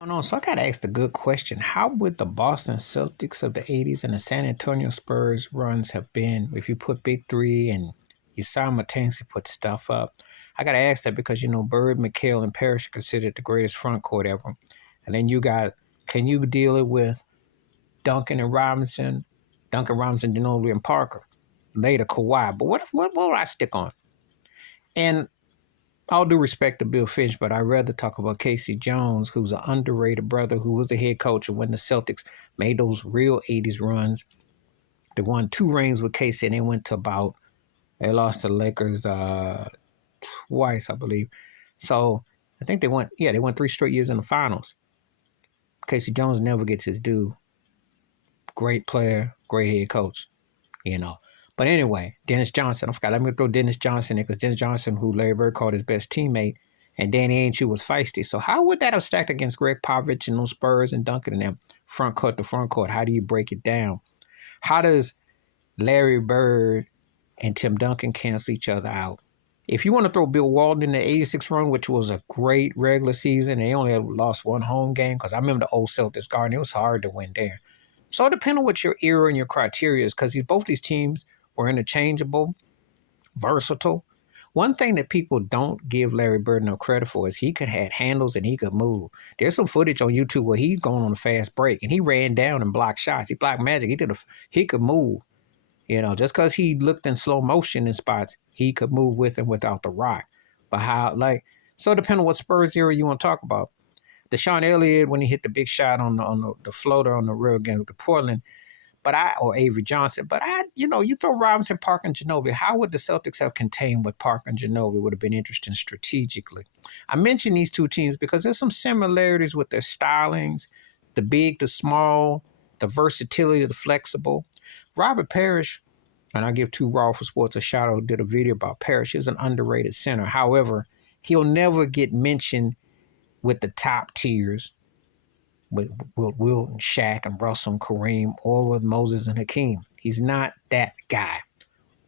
Oh, no, so I got to ask the good question. How would the Boston Celtics of the 80s and the San Antonio Spurs runs have been if you put Big Three and you simultaneously put stuff up? I got to ask that because, Bird, McHale, and Parrish are considered the greatest front court ever. And then can you deal it with Duncan and Robinson, Ginobili, and Parker? Later, Kawhi. But what would I stick on? And all due respect to Bill Finch, but I'd rather talk about Casey Jones, who's an underrated brother who was the head coach when the Celtics made those real 80s runs. They won 2 rings with Casey, and they lost to the Lakers twice, I believe. So I think they won 3 straight years in the finals. Casey Jones never gets his due. Great player, great head coach, you know. But anyway, Dennis Johnson. I forgot. Let me throw Dennis Johnson in because Dennis Johnson, who Larry Bird called his best teammate, and Danny Ainge, who was feisty. So how would that have stacked against Greg Popovich and those Spurs and Duncan and them front court to front court? How do you break it down? How does Larry Bird and Tim Duncan cancel each other out? If you want to throw Bill Walton in the 86 run, which was a great regular season, they only lost 1 home game because I remember the old Celtics Garden. It was hard to win there. So it depends on what your era and your criteria is because both these teams were interchangeable, versatile. One thing that people don't give Larry Bird no credit for is he could have handles and he could move. There's some footage on YouTube where he's going on a fast break and he ran down and blocked shots. He blocked magic. He could move. Just because he looked in slow motion in spots, he could move with and without the rock. But so depending on what Spurs era you want to talk about. Deshaun Elliott, when he hit the big shot on the floater on the real game with Portland, or Avery Johnson. But you throw Robinson, Parker, and Ginobili. How would the Celtics have contained what Parker and Ginobili would have been interesting strategically? I mention these two teams because there's some similarities with their stylings, the big, the small, the versatility, the flexible. Robert Parrish, and I give Too Raw for Sports a shout out, did a video about Parrish. He's an underrated center. However, he'll never get mentioned with the top tiers with Wilt and Shaq and Russell and Kareem, or with Moses and Hakeem. He's not that guy.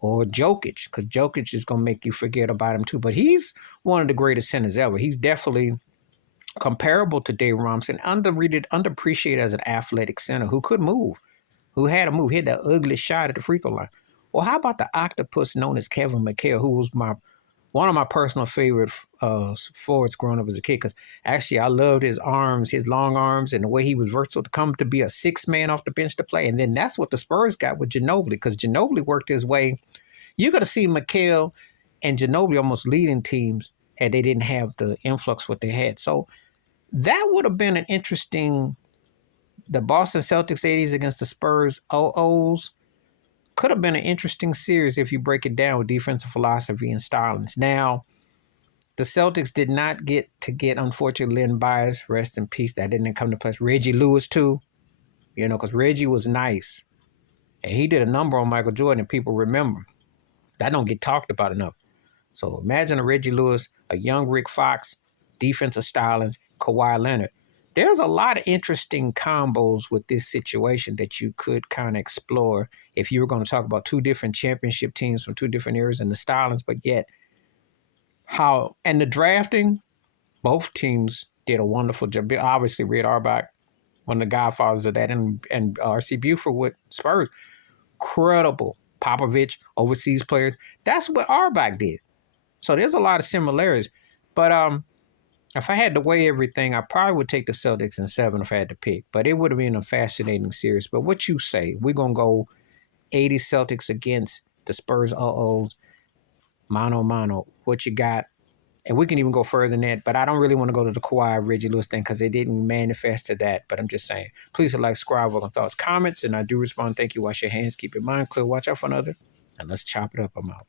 Or Jokic, because Jokic is going to make you forget about him too. But he's one of the greatest centers ever. He's definitely comparable to Dave Robinson, underrated, underappreciated as an athletic center who could move, who had a move, hit that ugly shot at the free throw line. Or how about the octopus known as Kevin McHale, who was one of my personal favorite forwards growing up as a kid, because actually I loved his arms, his long arms, and the way he was versatile to come to be a 6-man off the bench to play. And then that's what the Spurs got with Ginobili, because Ginobili worked his way. You got to see McHale and Ginobili almost leading teams had they didn't have the influx what they had. So that would have been an interesting, the Boston Celtics 80s against the Spurs 00s. Could have been an interesting series if you break it down with defensive philosophy and stylings. Now, the Celtics did not get, unfortunately, Len Bias, rest in peace. That didn't come to place. Reggie Lewis, too, because Reggie was nice. And he did a number on Michael Jordan, and people remember. That don't get talked about enough. So imagine a Reggie Lewis, a young Rick Fox, defensive stylings, Kawhi Leonard. There's a lot of interesting combos with this situation that you could kind of explore if you were going to talk about 2 different championship teams from 2 different eras and the stylings, but yet and the drafting, both teams did a wonderful job. Obviously, Red Auerbach, one of the godfathers of that, and R.C. Buford with Spurs. Incredible. Popovich, overseas players. That's what Auerbach did. So there's a lot of similarities. But if I had to weigh everything, I probably would take the Celtics in 7 if I had to pick. But it would have been a fascinating series. But what you say? We're going to go 80 Celtics against the Spurs 00s, mano a mano. What you got? And we can even go further than that. But I don't really want to go to the Kawhi Reggie Lewis thing because they didn't manifest to that. But I'm just saying. Please like, subscribe, welcome thoughts, comments. And I do respond. Thank you. Wash your hands. Keep your mind clear. Watch out for another. And let's chop it up. I'm out.